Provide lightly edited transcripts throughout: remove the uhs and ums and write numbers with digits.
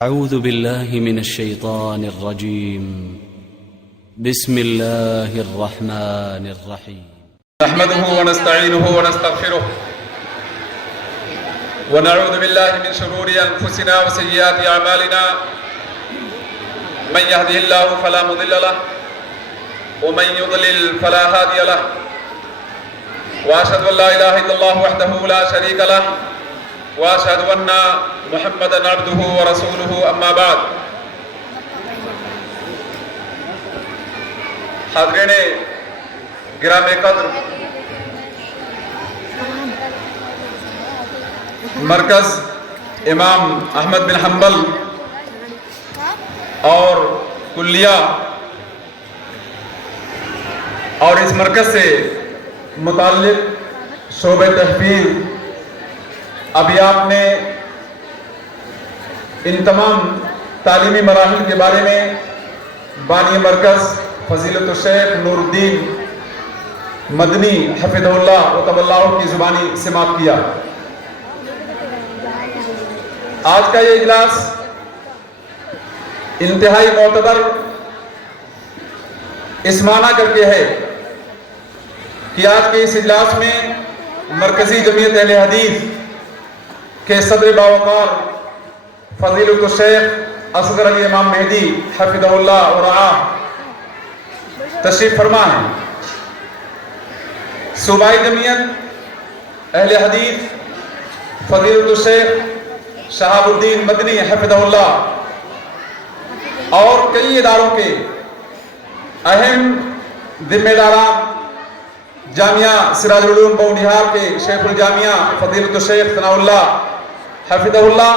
أعوذ بالله من الشيطان الرجيم. بسم الله الرحمن الرحيم. نحمده ونستعينه ونستغفره ونعوذ بالله من شرور أنفسنا وسيئات أعمالنا. من يهده الله فلا مضل له ومن يضلل فلا هادي له، وأشهد أن لا إله إلا الله وحده لا شريك له، وأشهد أن محمدًا عبده ورسوله. أما بعد، حاضرین گرامی قدر، مرکز امام احمد بن حنبل اور کلیہ اور اس مرکز سے متعلق شعبہ تحفیظ، ابھی آپ نے ان تمام تعلیمی مراحل کے بارے میں بانی مرکز فضیلت الشیخ نور الدین مدنی حفظہ اللہ و طب اللہ کی زبانی سماعت کیا. آج کا یہ اجلاس انتہائی معتبر اس معنی کر کے ہے کہ آج کے اس اجلاس میں مرکزی جمعیت اہل حدیث کے صدر باوقار فضیلت الشیخ اصغر علی امام مہدی حفظہ اللہ و رعاہ تشریف فرما ہے. صوبائی جمعیت اہل حدیث فضیلت الشیخ شہاب الدین مدنی حفظہ اللہ اور کئی اداروں کے اہم ذمہ داران، جامعہ سراج العلوم بونہار کے شیخ الجامعہ فضیلت الشیخ ثناء اللہ حفظہ اللہ،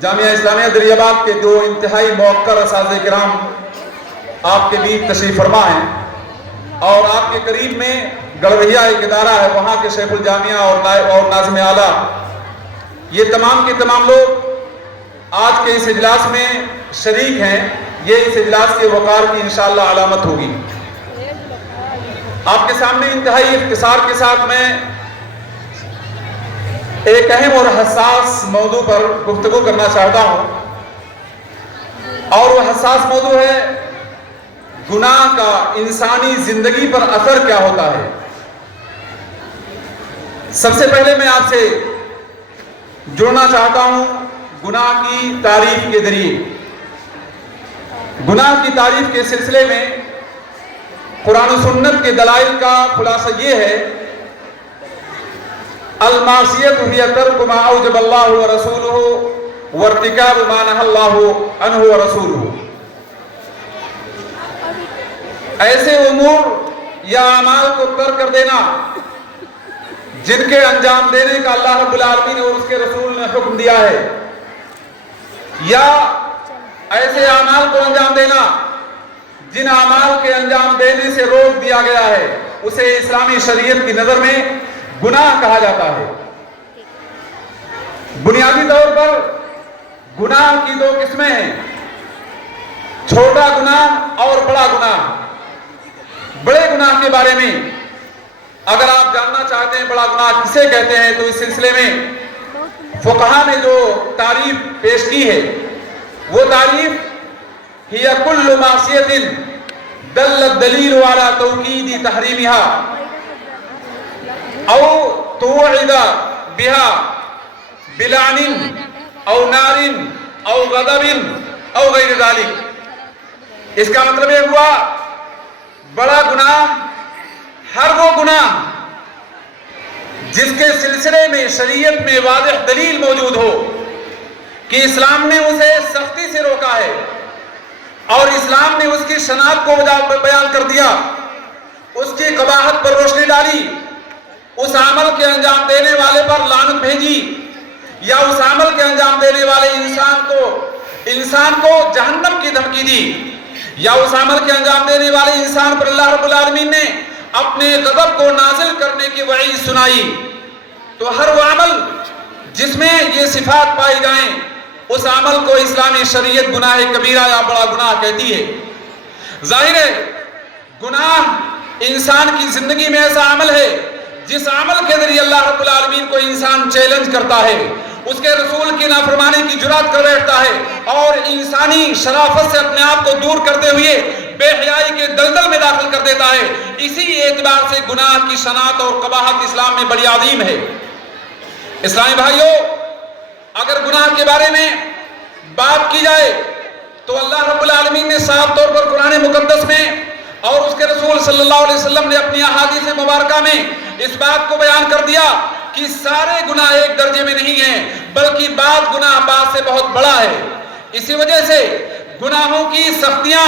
جامعہ اسلامیہ دریا آباد کے دو انتہائی موقر اساتذہ کرام آپ کے بیچ تشریف فرما ہیں، اور آپ کے قریب میں گڑھیا ایک ادارہ ہے، وہاں کے شیخ الجامعہ اور ناظم اعلیٰ، یہ تمام کے تمام لوگ آج کے اس اجلاس میں شریک ہیں. یہ اس اجلاس کے وقار کی انشاءاللہ علامت ہوگی. آپ کے سامنے انتہائی اختصار کے ساتھ میں ایک اہم اور حساس موضوع پر گفتگو کرنا چاہتا ہوں، اور وہ حساس موضوع ہے گناہ کا انسانی زندگی پر اثر کیا ہوتا ہے. سب سے پہلے میں آپ سے جڑنا چاہتا ہوں گناہ کی تعریف کے ذریعے. گناہ کی تعریف کے سلسلے میں قرآن و سنت کے دلائل کا خلاصہ یہ ہے: المعصیت ہی ترک ما اوجب اللہ ورسولہ وارتکاب ما نہی اللہ عنہ ورسولہ. ایسے امور یا اعمال کو ترک کر دینا جن کے انجام دینے کا اللہ رب العالمین اور اس کے رسول نے حکم دیا ہے، یا ایسے اعمال کو انجام دینا جن اعمال کے انجام دینے سے روک دیا گیا ہے، اسے اسلامی شریعت کی نظر میں گناہ کہا جاتا ہے. بنیادی طور پر گناہ کی دو قسمیں ہیں: چھوٹا گناہ اور بڑا گناہ. بڑے گناہ کے بارے میں اگر آپ جاننا چاہتے ہیں بڑا گناہ کسے کہتے ہیں، تو اس سلسلے میں فقہا نے جو تعریف پیش کی ہے، وہ تعریف ہی کل معصیت دل الدلیل علی توکید تحریمہا او توعد بہا بلعن او نار او غضب او غیر ذالک. اس کا مطلب یہ ہوا بڑا گناہ ہر وہ گناہ جس کے سلسلے میں شریعت میں واضح دلیل موجود ہو کہ اسلام نے اسے سختی سے روکا ہے اور اسلام نے اس کی شناخت کو بیان کر دیا، اس کی قباحت پر روشنی ڈالی، اس عمل کے انجام دینے والے پر لعنت بھیجی، یا اس عمل کے انجام دینے والے انسان کو جہنم کی دھمکی دی، یا اس عمل کے انجام دینے والے انسان پر اللہ رب العالمین نے اپنے غضب کو نازل کرنے کی وعید سنائی. تو ہر وہ عمل جس میں یہ صفات پائی جائیں، اس عمل کو اسلامی شریعت گناہ کبیرہ یا بڑا گناہ کہتی ہے. ظاہر ہے گناہ انسان کی زندگی میں ایسا عمل ہے جس عمل کے ذریعے اللہ رب العالمین کو انسان چیلنج کرتا ہے، اس کے رسول کی نافرمانی کی جرات کر بیٹھتا ہے اور انسانی شرافت سے اپنے آپ کو دور کرتے ہوئے بے حیائی کے دلدل میں داخل کر دیتا ہے. اسی اعتبار سے گناہ کی شناعت اور قباحت اسلام میں بڑی عظیم ہے. اسلامی بھائیوں، اگر گناہ کے بارے میں بات کی جائے تو اللہ رب العالمین نے صاف طور پر قرآن مقدس میں اور اس کے رسول صلی اللہ علیہ وسلم نے اپنی احادیث مبارکہ میں اس بات کو بیان کر دیا کہ سارے گناہ ایک درجے میں نہیں ہیں، بلکہ بعض گناہ بعض سے بہت بڑا ہے. اسی وجہ سے گناہوں کی سختیاں،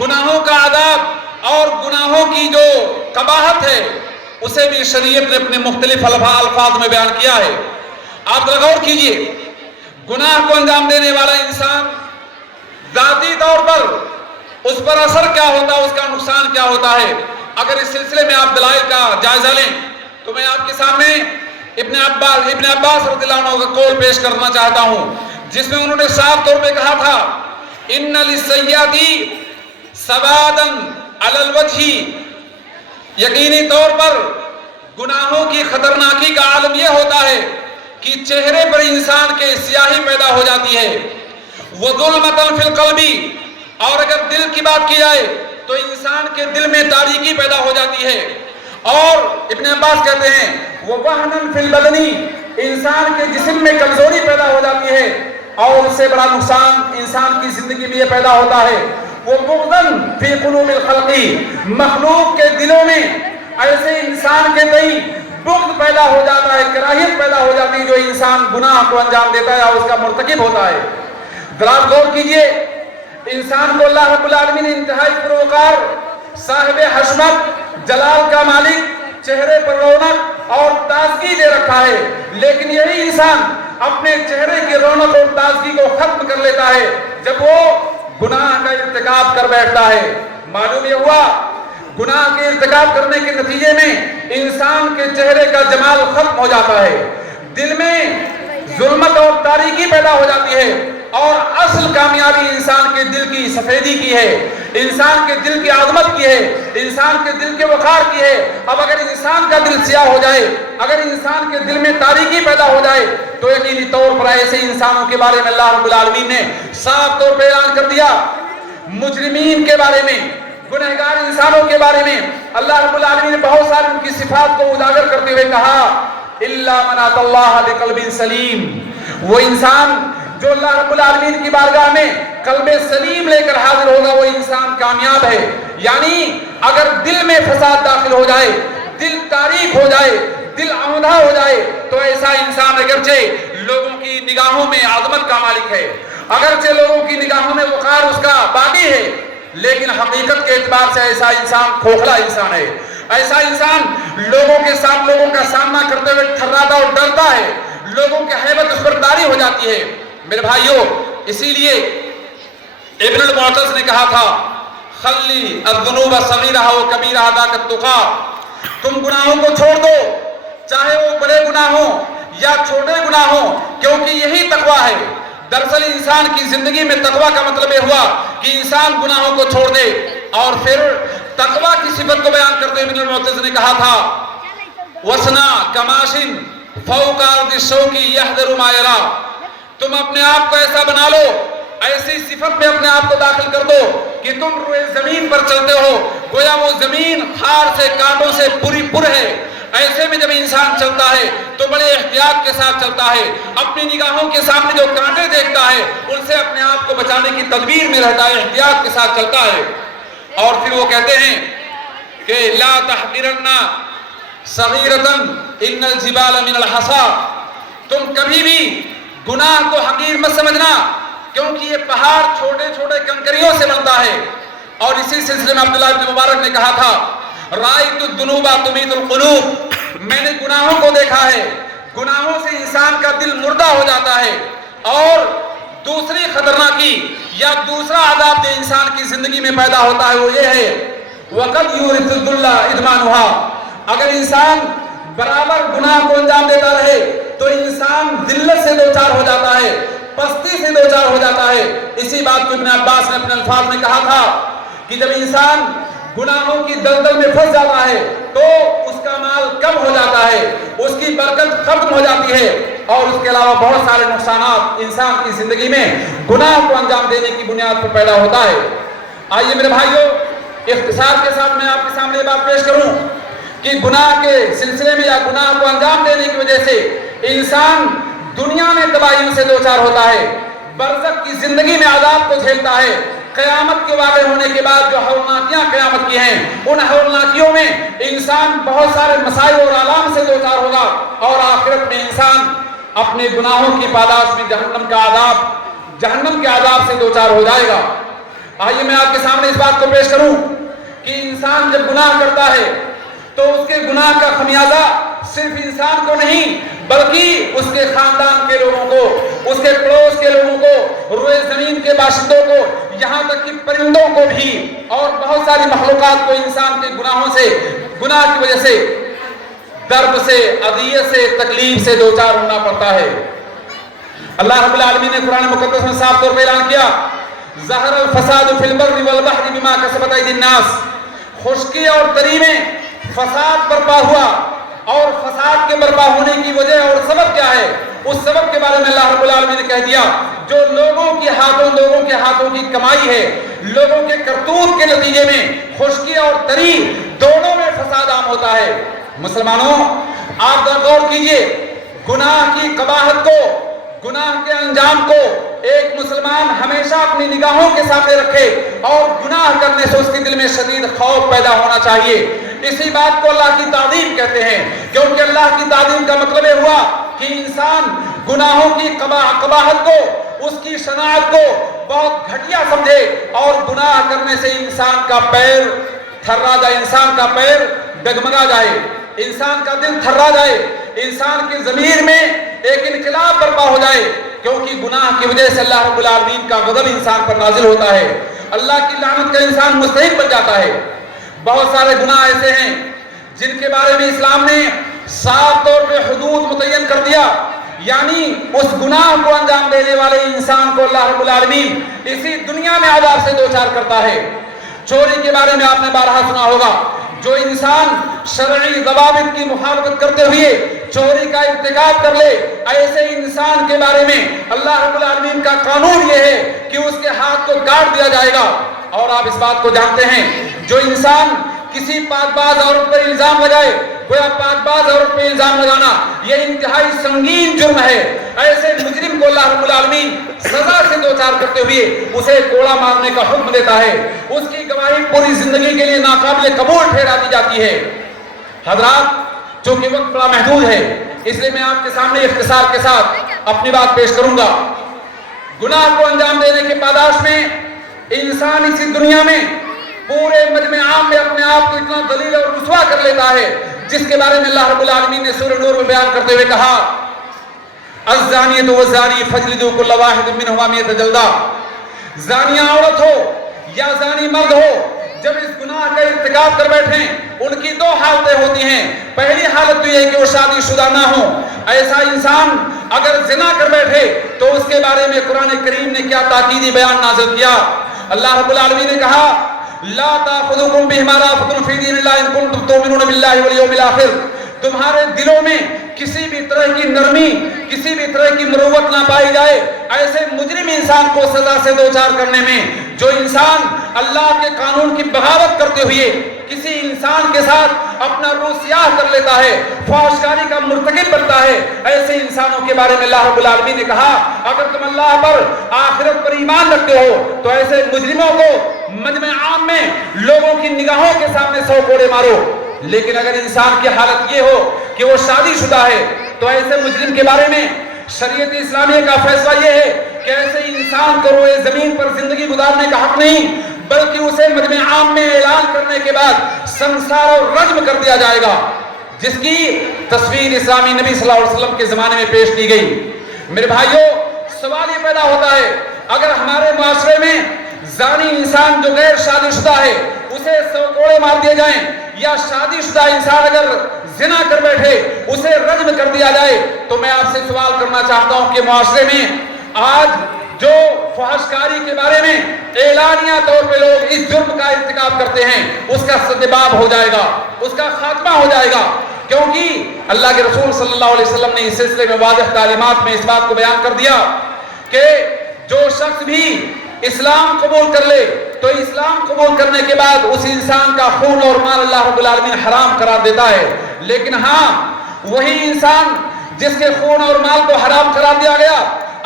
گناہوں کا عذاب اور گناہوں کی جو قباحت ہے اسے بھی شریعت نے اپنے مختلف الفاظ میں بیان کیا ہے. آپ ذرا غور کیجئے، گناہ کو انجام دینے والا انسان ذاتی طور پر اس پر اثر کیا ہوتا ہے، اس کا نقصان کیا ہوتا ہے. اگر اس سلسلے میں آپ دلائل کا جائزہ لیں تو میں آپ کے سامنے ابن عباس رضی اللہ عنہ کا قول پیش کرنا چاہتا ہوں، جس میں انہوں نے صاف طور پہ کہا تھا ان للسیئات سوادا علی الوجہ. یقینی طور پر گناہوں کی خطرناکی کا عالم یہ ہوتا ہے کہ چہرے پر انسان کے سیاہی پیدا ہو جاتی ہے. وَظُلْمَةً فِي الْقَلْبِ، اور اگر دل کی بات کی جائے تو انسان کے دل میں تاریکی پیدا ہو جاتی ہے. اور ابن عباس کہتے ہیں وَوَهْنًا فِي الْبَدَنِ، انسان کے جسم میں کمزوری پیدا ہو جاتی ہے. اور اس سے بڑا نقصان انسان کی زندگی میں یہ پیدا ہوتا ہے وَبُغْضًا فِي قُلُوبِ الْخَلْقِ، مخلوق کے دلوں میں ایسے انسان کے تئیں بغض پیدا ہو جاتا ہے، کراہیت پیدا ہو جاتی ہے جو انسان گناہ کو انجام دیتا ہے اور اس کا مرتکب ہوتا ہے. ذرا غور کیجئے، انسان کو اللہ رب العالمین نے انتہائی پروقار، صاحب حشمت، جلال کا مالک، چہرے پر رونق اور تازگی دے رکھا ہے، لیکن یہی انسان اپنے چہرے کی رونق اور تازگی کو ختم کر لیتا ہے جب وہ گناہ کا ارتکاب کر بیٹھتا ہے. معلوم یہ ہوا گناہ کے ارتکاب کرنے کے نتیجے میں انسان کے چہرے کا جمال ختم ہو جاتا ہے، دل میں ظلمت اور تاریکی پیدا ہو جاتی ہے. اور اصل کامیابی انسان کے دل کی سفیدی کی ہے، انسان کے دل کی عظمت کی ہے، انسان کے دل کے وقار کی ہے. اب اگر انسان کا دل سیاہ ہو جائے، اگر انسان کے دل میں تاریکی پیدا ہو جائے تو یقینی طور پر ایسے انسانوں کے بارے میں اللہ رب العالمین نے صاف طور پہ اعلان کر دیا. مجرمین کے بارے میں، گنہگار انسانوں کے بارے میں اللہ رب العالمین نے بہت ساری ان کی صفات کو اجاگر کرتے ہوئے کہا الا من اتى الله بقلب سلیم، وہ انسان جو اللہ رب العالمین کی بارگاہ میں قلب سلیم لے کر حاضر ہوگا وہ انسان کامیاب ہے. یعنی اگر دل میں فساد داخل ہو جائے، دل تاریک ہو جائے، دل آمودہ ہو جائے تو ایسا انسان اگرچہ لوگوں کی نگاہوں میں عظمت کا مالک ہے، اگرچہ لوگوں کی نگاہوں میں وقار اس کا باقی ہے، لیکن حقیقت کے اعتبار سے ایسا انسان کھوکھلا انسان ہے. ایسا انسان لوگوں کا سامنا کرتے ہوئے تھراتا اور ڈرتا ہے، لوگوں کی ہیبت اس پر طاری ہو جاتی ہے. میرے بھائیوں، اسی لیے ابن المعتز نے کہا تھا خلی الذنوب صغیرہا و کبیرہا ذاک التقیٰ، تم گناہوں کو چھوڑ دو، چاہے وہ بڑے گناہ ہوں یا چھوٹے گناہ ہوں، کیونکہ یہی تقویٰ ہے. دراصل انسان کی زندگی میں تقویٰ کا مطلب یہ ہوا کہ انسان گناہوں کو چھوڑ دے. اور پھر تقویٰ کی صفت کو بیان کرتے ابن المعتز نے کہا تھا وَسْنَا كَمَاشٍ فَوْقَ أَرْضِ الشَّوْكِ يَحْذَرُ مَا يَرَى، تم اپنے آپ کو ایسا بنا لو، ایسی صفت میں اپنے آپ کو داخل کر دو کہ تم روئے زمین پر چلتے ہو گویا وہ زمین خار سے کانٹوں سے پوری پر ہے. ایسے میں جب انسان چلتا ہے تو بڑے احتیاط کے ساتھ چلتا ہے، اپنی نگاہوں کے سامنے جو کانٹے دیکھتا ہے ان سے اپنے آپ کو بچانے کی تدبیر میں رہتا ہے، احتیاط کے ساتھ چلتا ہے. اور پھر وہ کہتے ہیں کہ لا تحقرن صغیرۃ ان الجبال من الحصى، تم کبھی بھی گناہ کو حقیر مت سمجھنا کیونکہ یہ پہاڑ چھوٹے چھوٹے کنکریوں سے بنتا ہے. اور اسی سلسلے میں عبداللہ ابن مبارک نے کہا تھا رأیت الذنوب تمیت القلوب، میں نے گناہوں کو دیکھا ہے، گناہوں سے انسان کا دل مردہ ہو جاتا ہے. اور دوسری خطرناکی یا دوسرا عذاب جو انسان کی زندگی میں پیدا ہوتا ہے وہ یہ ہے وَقَدْ يُورِثُ الذُّلَّ إِدْمَانُهَا، اگر انسان برابر گناہ کو انجام دیتا رہے تو انسان ذلت سے دوچار ہو جاتا ہے، پستی سے دوچار ہو جاتا ہے. اسی بات کو ابن عباس نے اپنے الفاظ میں کہا تھا کہ جب انسان گناہوں کی دلدل میں پھنس جاتا ہے تو اس کا مال کم ہو جاتا ہے، اس کی برکت ختم ہو جاتی ہے. اور اس کے علاوہ بہت سارے نقصانات انسان کی زندگی میں گناہ کو انجام دینے کی بنیاد پر پیدا ہوتا ہے۔ آئیے میرے بھائیوں، اختصار کے ساتھ میں آپ کے سامنے یہ بات پیش کروں کہ گناہ کے سلسلے میں یا گناہ کو انجام دینے کی وجہ سے انسان دنیا میں تباہیوں سے دوچار ہوتا ہے، برزخ کی زندگی میں عذاب کو جھیلتا ہے، قیامت کے واقع ہونے کے بعد جو ہولناکیاں قیامت کی ہیں ان ہولناکیوں میں انسان بہت سارے مسائل اور آلام سے دوچار ہوگا، اور آخرت میں انسان اپنے گناہوں کی پاداش میں جہنم کے عذاب سے دوچار ہو جائے گا۔ آئیے میں آپ کے سامنے اس بات کو پیش کروں کہ انسان جب گناہ کرتا ہے تو اس کے گناہ کا خمیازہ صرف انسان کو نہیں بلکہ اس کے خاندان کے لوگوں کو، اس کے پڑوس کے لوگوں کو، روئے زمین کے باشندوں کو، یہاں تک کہ پرندوں کو بھی اور بہت ساری مخلوقات کو انسان کے گناہوں سے، گناہ کی وجہ سے درد سے، اذیت سے، تکلیف سے دوچار ہونا پڑتا ہے۔ اللہ رب العالمین نے قرآن مقدس میں صاف طور پر اعلان کیا، ظہر الفساد فی البر والبحر بما کسبت ایدی الناس، خشکی اور تری میں فساد برپا ہوا، اور فساد کے برپا ہونے کی وجہ اور سبب کیا ہے، اس سبب کے بارے میں اللہ رب العالمین نے کہہ دیا، جو لوگوں کے ہاتھوں کی کمائی ہے، لوگوں کے کرتوت کے نتیجے میں خشکی اور تری دونوں میں فساد عام ہوتا ہے۔ مسلمانوں، آپ غور کیجئے، گناہ کی قباحت کو، گناہ کے انجام کو ایک مسلمان ہمیشہ اپنی نگاہوں کے سامنے رکھے، اور گناہ کرنے سے اس کے دل میں شدید خوف پیدا ہونا چاہیے۔ اسی بات کو اللہ کی تعظیم کہتے ہیں، کیونکہ اللہ کی تعظیم کا مطلب یہ ہوا کہ انسان گناہوں کی قباحت کو، اس کی شناعت کو بہت گھٹیا سمجھے، اور گناہ کرنے سے انسان کا پیر تھرا جائے، انسان کا پیر ڈگمگا جائے، انسان کا دل تھرا جائے، انسان کی ضمیر میں ایک انقلاب برپا ہو جائے، کیونکہ گناہ کی وجہ سے اللہ رب العالمین کا غضب انسان پر نازل ہوتا ہے، اللہ کی لعنت کا انسان مستحق بن جاتا ہے۔ بہت سارے گناہ ایسے ہیں جن کے بارے میں اسلام نے صاف طور پہ حدود متعین کر دیا، یعنی اس گناہ کو انجام دینے والے انسان کو اللہ رب العالمین اسی دنیا میں عذاب سے دوچار کرتا ہے۔ چوری کے بارے میں آپ نے بارہا سنا ہوگا، جو انسان شرعی ضوابط کی مخالفت کرتے ہوئے چوری کا ارتکاب کر لے، ایسے انسان کے بارے میں اللہ رب العالمین کا قانون یہ ہے کہ اس کے ہاتھ کو کاٹ دیا جائے گا۔ اور آپ اس بات کو جانتے ہیں، جو انسان کسی پاک باز عورت پر الزام لگائے، گویا پاک باز عورت پر الزام لگانا یہ انتہائی سنگین جرم ہے، ایسے مجرم کو اللہ رب العالمین سزا سے دوچار کرتے ہوئے اسے کوڑا مارنے کا حکم دیتا ہے، اس کی گواہی پوری زندگی کے لیے ناقابل قبول ٹھہرا دی جاتی ہے۔ حضرات، چونکہ وقت بڑا محدود ہے اس لیے میں آپ کے سامنے اختصار کے ساتھ اپنی بات پیش کروں گا۔ گناہ کو انجام دینے کے پاداش میں انسان اسی دنیا میں پورے مجمع عام میں اپنے آپ کو اتنا ذلیل اور رسوا کر لیتا ہے، جس کے بارے میں اللہ رب العالمین نے سورہ نور میں بیان کرتے ہوئے کہا، الزانیۃ والزانی فاجلدوا کل واحد منہما مئۃ جلدہ، زانیہ عورت ہو یا زانی مرد ہو، جب اس گناہ کا ارتکاب کر بیٹھیں ان کی دو حالتیں ہوتی ہیں۔ پہلی حالت تو یہ ہے کہ وہ شادی شدہ نہ ہو، ایسا انسان اگر زنا کر بیٹھے تو اس کے بارے میں قرآن کریم نے کیا تاکیدی بیان نازل کیا۔ اللہ رب العالمین نے کہا، لا تأخذكم بهما رأفة في دين الله إن كنتم تؤمنون بالله واليوم الآخر، تمہارے دلوں میں کسی بھی طرح کی نرمی، کسی بھی طرح کی مروت نہ پائی جائے ایسے مجرم انسان کو سزا سے دوچار کرنے میں۔ جو انسان اللہ کے قانون کی بغاوت کرتے ہوئے کسی انسان کے ساتھ اپنا روح سیاہ کر لیتا ہے، فحشکاری کا مرتکب بنتا ہے، ایسے انسانوں کے بارے میں اللہ رب العالمین نے کہا، اگر تم اللہ پر، آخرت پر ایمان رکھتے ہو تو ایسے مجرموں کو مجمع عام میں لوگوں کی نگاہوں کے سامنے 100 کوڑے مارو۔ لیکن اگر انسان کی حالت یہ ہو کہ وہ شادی شدہ ہے تو ایسے مجرم کے بارے میں شریعت اسلامیہ کا فیصلہ یہ ہے کہ ایسے انسان کو روئے زمین پر زندگی گزارنے کا حق نہیں، بلکہ اسے مجمع عام میں اعلان کرنے کے بعد سنسار اور رجم کر دیا جائے گا، جس کی تصویر اسلامی نبی صلی اللہ علیہ وسلم کے زمانے میں پیش کی گئی۔ میرے بھائیوں، سوال یہ پیدا ہوتا ہے، اگر ہمارے معاشرے میں زانی انسان جو غیر شادی شدہ ہے اسے 100 کوڑے مار دیے جائیں، یا شادی شدہ انسان اگر زنا کر بیٹھے اسے رجم کر دیا جائے، تو میں آپ سے سوال کرنا چاہتا ہوں کہ معاشرے میں آج جو فحشکاری کے بارے میں اعلانیہ طور پہ لوگ اس جرم کا ارتکاب کرتے ہیں اس کا سدباب ہو جائے گا، اس کا خاتمہ ہو جائے گا۔ کیونکہ اللہ کے رسول صلی اللہ علیہ وسلم نے اس سلسلے میں واضح تعلیمات میں اس بات کو بیان کر دیا کہ جو شخص بھی اسلام قبول کر لے تو اسلام قبول کرنے کے بعد اس انسان کا خون اور مال اللہ رب العالمین حرام قرار دیتا ہے. لیکن ہاں وہی انسان جس کے خون اور مال کو حرام قرار دیا گیا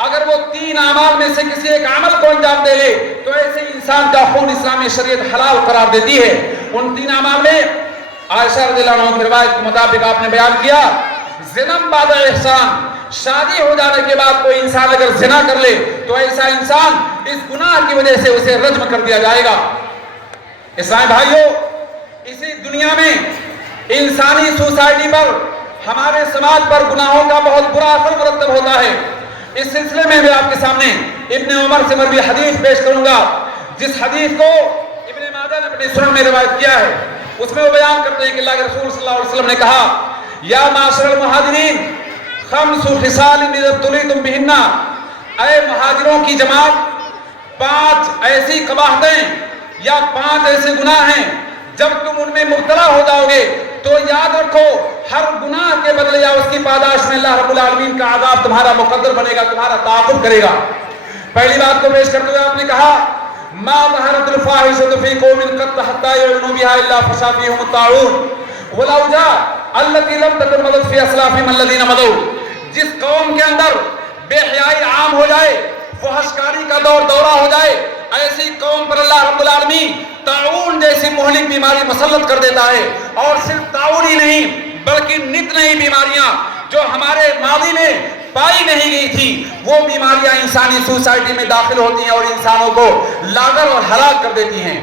اگر وہ 3 اعمال میں سے کسی ایک عمل کو انجام دے لے تو ایسے انسان کا خون اسلامی شریعت حلال قرار دیتی ہے. ان 3 اعمال میں عائشہ رضی اللہ عنہ کی روایت کے مطابق آپ نے بیان کیا زنا بعد احسان، شادی ہو جانے کے بعد کوئی انسان اگر زنا کر لے تو ایسا انسان اس گناہ کی وجہ سے اسے رجم کر دیا جائے گا. اسلام بھائیوں، اسی دنیا میں انسانی سوسائٹی پر ہمارے سماج پر گناہوں کا بہت برا اثر مرتب ہوتا ہے. اس سلسلے میں میں آپ کے سامنے ابن عمر سے مروی حدیث پیش کروں گا جس حدیث کو ابن ماجہ نے اپنی سنن میں روایت کیا ہے. اس میں وہ بیان کرتے ہیں کہ اللہ کے رسول صلی اللہ علیہ وسلم نے کہا یا معاشر المہاجرین 5 خصال اذا ابتلیتم بہن، اے مہاجروں کی جماعت 5 ایسی قباحتیں یا 5 ایسے گناہ ہیں جب تم ان میں مبتلا ہو جاؤ گے تو یاد رکھو ہر گناہ کے بدلے یا اس کی پاداش میں اللہ رب العالمین کا عذاب تمہارا مقدر بنے گا، تمہارا تعاقب کرے گا. پہلی بات کو پیش کرتے ہوئے آپ نے کہا ما ظہرت الفاحشۃ فی قوم قط حتی یعلنوا بها الا فشا فیہم الطاعون والاوجاع التي لم تكن مضت في اسلافهم الذين مضوا. جس قوم کے اندر بے حیائی عام ہو جائے، فحشکاری کا دورہ ہو جائے، ایسی قوم پر اللہ رب العالمین طاعون جیسی مہلک بیماری مسلط کر دیتا ہے. اور صرف طاعون ہی نہیں بلکہ نت نئی بیماریاں جو ہمارے ماضی میں پائی نہیں گئی تھی وہ بیماریاں انسانی سوسائٹی میں داخل ہوتی ہیں اور انسانوں کو لاغر اور ہلاک کر دیتی ہیں.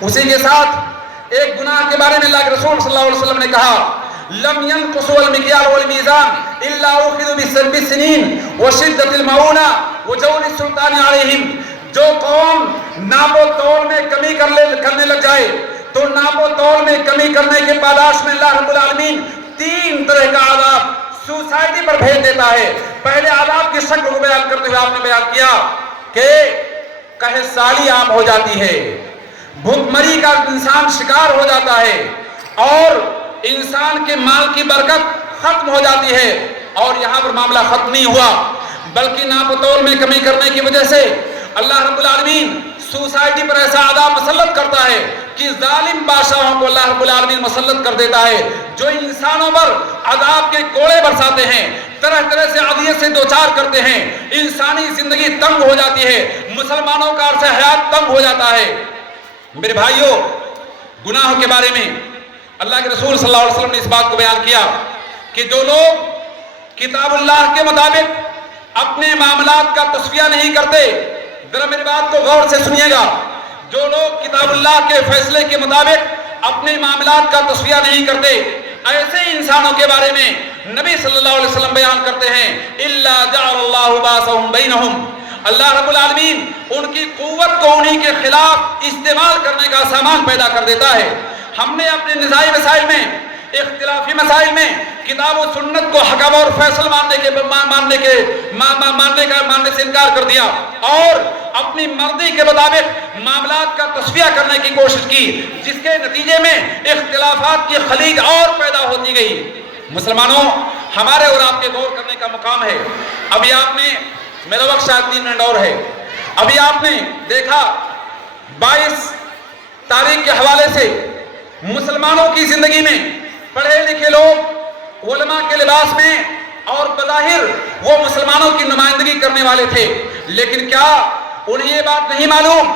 اسی کے ساتھ ایک گناہ کے بارے میں اللہ کے رسول صلی اللہ علیہ وسلم نے کہا لم ينقصوا المكيال والميزان الا اخذوا بالسنين وشدة المعونة وجور السلطان عليهم. جو قوم ناپ و تول میں کمی کرنے لگ جائے تو ناپ و تول میں کمی کرنے کے پاداش میں اللہ رب العالمین 3 طرح کا عذاب سوسائٹی پر بھیج دیتا ہے. پہلے عذاب کی شکل کو بیان کرتے ہوئے آپ نے بیان کیا کہ قحط سالی عام ہو جاتی ہے، بھوک مری کا انسان شکار ہو جاتا ہے اور انسان کے مال کی برکت ختم ہو جاتی ہے. اور یہاں پر معاملہ ختم نہیں ہوا بلکہ ناپ و تول میں کمی کرنے کی وجہ سے اللہ رب العالمین سوسائٹی پر ایسا عذاب مسلط کرتا ہے کہ ظالم بادشاہوں کو اللہ رب العالمین مسلط کر دیتا ہے جو انسانوں پر عذاب کے کوڑے برساتے ہیں، طرح طرح سے اذیت سے دوچار کرتے ہیں. انسانی زندگی تنگ ہو جاتی ہے، مسلمانوں کا عرصہ حیات تنگ ہو جاتا ہے. میرے بھائیوں، گناہوں کے بارے میں اللہ کے رسول صلی اللہ علیہ وسلم نے اس بات کو بیان کیا کہ جو لوگ کتاب اللہ کے مطابق اپنے معاملات کا تصفیہ نہیں کرتے، ذرا میری بات کو غور سے سنیے گا، جو لوگ کتاب اللہ کے فیصلے کے مطابق اپنے معاملات کا تصفیہ نہیں کرتے ایسے انسانوں کے بارے میں نبی صلی اللہ علیہ وسلم بیان کرتے ہیں الا جعل اللہ باسهم بینہم. اللہ رب العالمین ان کی قوت کو انہی کے خلاف استعمال کرنے کا سامان پیدا کر دیتا ہے. ہم نے اپنے نزاعی مسائل میں، اختلافی مسائل میں کتاب و سنت کو حکم اور فیصل ماننے سے انکار کر دیا اور اپنی مرضی کے مطابق معاملات کا تصفیہ کرنے کی کوشش کی جس کے نتیجے میں اختلافات کی خلیج اور پیدا ہوتی گئی. مسلمانوں، ہمارے اور آپ کے غور کرنے کا مقام ہے. ابھی آپ نے، میرا وقت شاید 3 منٹ اور ہے، ابھی آپ نے دیکھا 22 تاریخ کے حوالے سے مسلمانوں کی زندگی میں پڑھے لکھے لوگ علماء کے لباس میں اور بظاہر وہ مسلمانوں کی نمائندگی کرنے والے تھے، لیکن کیا انہیں یہ بات نہیں معلوم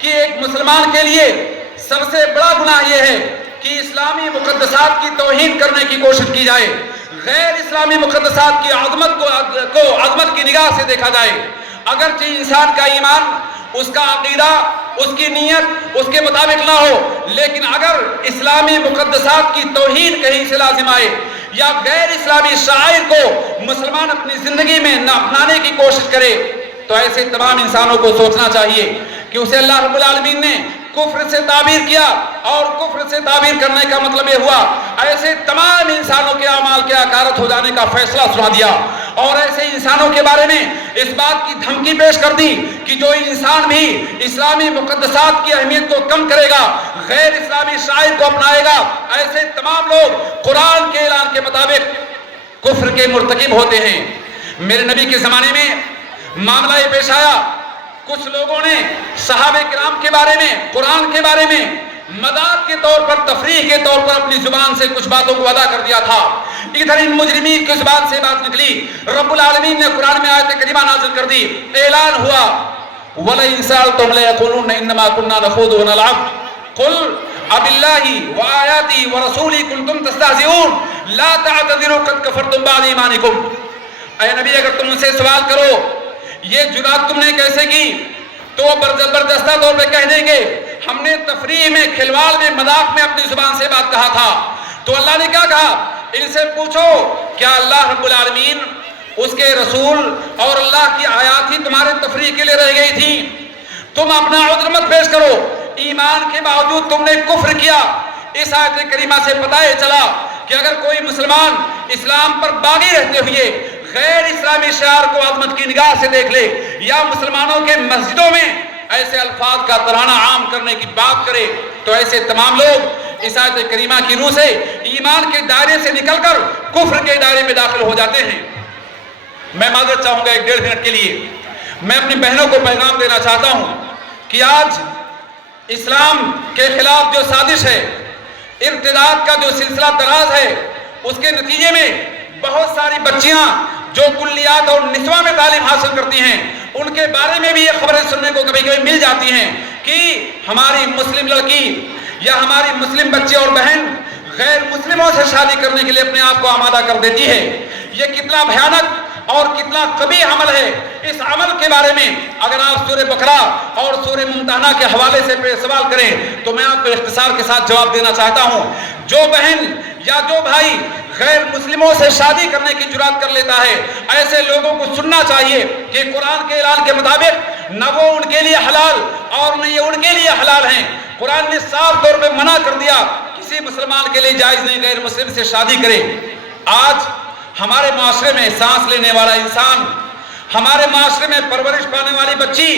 کہ ایک مسلمان کے لیے سب سے بڑا گناہ یہ ہے کہ اسلامی مقدسات کی توہین کرنے کی کوشش کی جائے، غیر اسلامی مقدسات کی عظمت کی نگاہ سے دیکھا جائے. اگرچہ انسان کا ایمان، اس کا عقیدہ، اس کی نیت اس کے مطابق نہ ہو، لیکن اگر اسلامی مقدسات کی توہین کہیں سے لازم آئے یا غیر اسلامی شعائر کو مسلمان اپنی زندگی میں نہ اپنانے کی کوشش کرے تو ایسے تمام انسانوں کو سوچنا چاہیے کہ اسے اللہ رب العالمین نے کفر سے تعبیر کیا، اور کفر سے تعبیر کرنے کا مطلب یہ ہوا ایسے تمام انسانوں کے اعمال کے اکارت ہو جانے کا فیصلہ سنا دیا، اور ایسے انسانوں کے بارے میں اس بات کی دھمکی پیش کر دی کہ جو انسان بھی اسلامی مقدسات کی اہمیت کو کم کرے گا، غیر اسلامی شاعر کو اپنائے گا، ایسے تمام لوگ قرآن کے اعلان کے مطابق کفر کے مرتکب ہوتے ہیں۔ میرے نبی کے زمانے میں معاملہ یہ پیش آیا، کچھ لوگوں نے صحابہ کرام کے بارے میں، قرآن کے بارے میں مذاق کے طور پر، تفریح کے طور پر اپنی زبان سے کچھ باتوں کو ادا کر دیا تھا۔ ادھر ان مجرمین کی زبان سے بات نکلی، رب العالمین نے قرآن میں آیت کریمہ نازل کر دی، اعلان ہوا وَلَئِن سَأَلْتُمْ لَيَقُولُنَّ إِنَّمَا كُنَّا نَخُوضُ وَنَلْعَبُ قُلْ أَبِاللَّهِ وَآيَاتِهِ وَرَسُولِهِ كُنتُمْ تَسْتَهْزِئُونَ لَا تَعْتَذِرُوا قَدْ كَفَرْتُمْ بَعْدَ إِيمَانِكُمْ۔ اے نبی اگر تم ان سے سوال کرو یہ جرات تم نے کیسے کی، تو وہ زبردستہ طور پہ کہہ دیں گے ہم نے تفریح میں، کھلواڑ میں، مذاق میں اپنی زبان سے بات کہا تھا۔ تو اللہ نے کیا کہا، ان سے پوچھو کیا اللہ رب العالمین، اس کے رسول اور اللہ کی آیات ہی تمہارے تفریح کے لیے رہ گئی تھی؟ تم اپنا عذر مت پیش کرو، ایمان کے باوجود تم نے کفر کیا۔ اس آیت کریمہ سے پتہ چلا کہ اگر کوئی مسلمان اسلام پر باغی رہتے ہوئے غیر اسلامی شعار کو عظمت کی نگاہ سے دیکھ لے، یا مسلمانوں کے مسجدوں میں ایسے الفاظ کا ترانہ عام کرنے کی بات کرے، تو ایسے تمام لوگ اس آیت کریمہ کی روح سے ایمان کے دائرے سے نکل کر کفر کے دائرے میں داخل ہو جاتے ہیں۔ میں معذرت چاہوں گا 1.5 منٹ کے لیے، میں اپنی بہنوں کو پیغام دینا چاہتا ہوں کہ آج اسلام کے خلاف جو سازش ہے، ارتداد کا جو سلسلہ دراز ہے، اس کے نتیجے میں بہت ساری بچیاں جو کلیات اور نسواں میں تعلیم حاصل کرتی ہیں، ان کے بارے میں بھی یہ خبریں سننے کو کبھی کبھی مل جاتی ہیں کہ ہماری مسلم لڑکی یا ہماری مسلم بچی اور بہن غیر مسلموں سے شادی کرنے کے لیے اپنے آپ کو آمادہ کر دیتی ہے۔ یہ کتنا بھیانک اور کتنا قبیح عمل ہے۔ اس عمل کے بارے میں اگر آپ سورہ بقرہ اور سورہ ممتحنہ کے حوالے سے سوال کریں تو میں آپ کو اختصار کے ساتھ جواب دینا چاہتا ہوں۔ جو بہن یا جو بھائی غیر مسلموں سے شادی کرنے کی جرات کر لیتا ہے، ایسے لوگوں کو سننا چاہیے کہ قرآن کے اعلان کے مطابق نہ وہ ان کے لیے حلال اور نہ یہ ان کے لیے حلال ہیں۔ قرآن نے صاف طور پہ منع کر دیا، کسی مسلمان کے لیے جائز نہیں غیر مسلم سے شادی کرے۔ آج ہمارے معاشرے میں سانس لینے والا انسان، ہمارے معاشرے میں پرورش پانے والی بچی،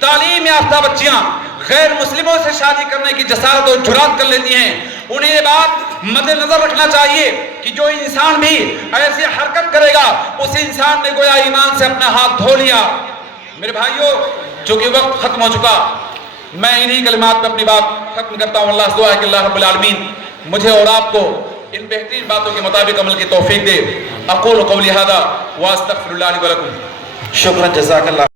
تعلیم یافتہ بچیاں غیر مسلموں سے شادی کرنے کی جسارت اور جرات کر لیتی ہیں۔ انہیں یہ بات مد نظر رکھنا چاہیے کہ جو انسان بھی ایسی حرکت کرے گا، اس انسان نے گویا ایمان سے اپنا ہاتھ دھو لیا۔ میرے بھائیوں، چونکہ وقت ختم ہو چکا، میں انہی کلمات میں اپنی بات ختم کرتا ہوں۔ اللہ سے دعا ہے کہ اللہ رب العالمین مجھے اور آپ کو ان بہترین باتوں کے مطابق عمل کی توفیق دے۔ اقول قولی ھذا واستغفر اللہ لی ولکم۔ شکرا، جزاک اللہ۔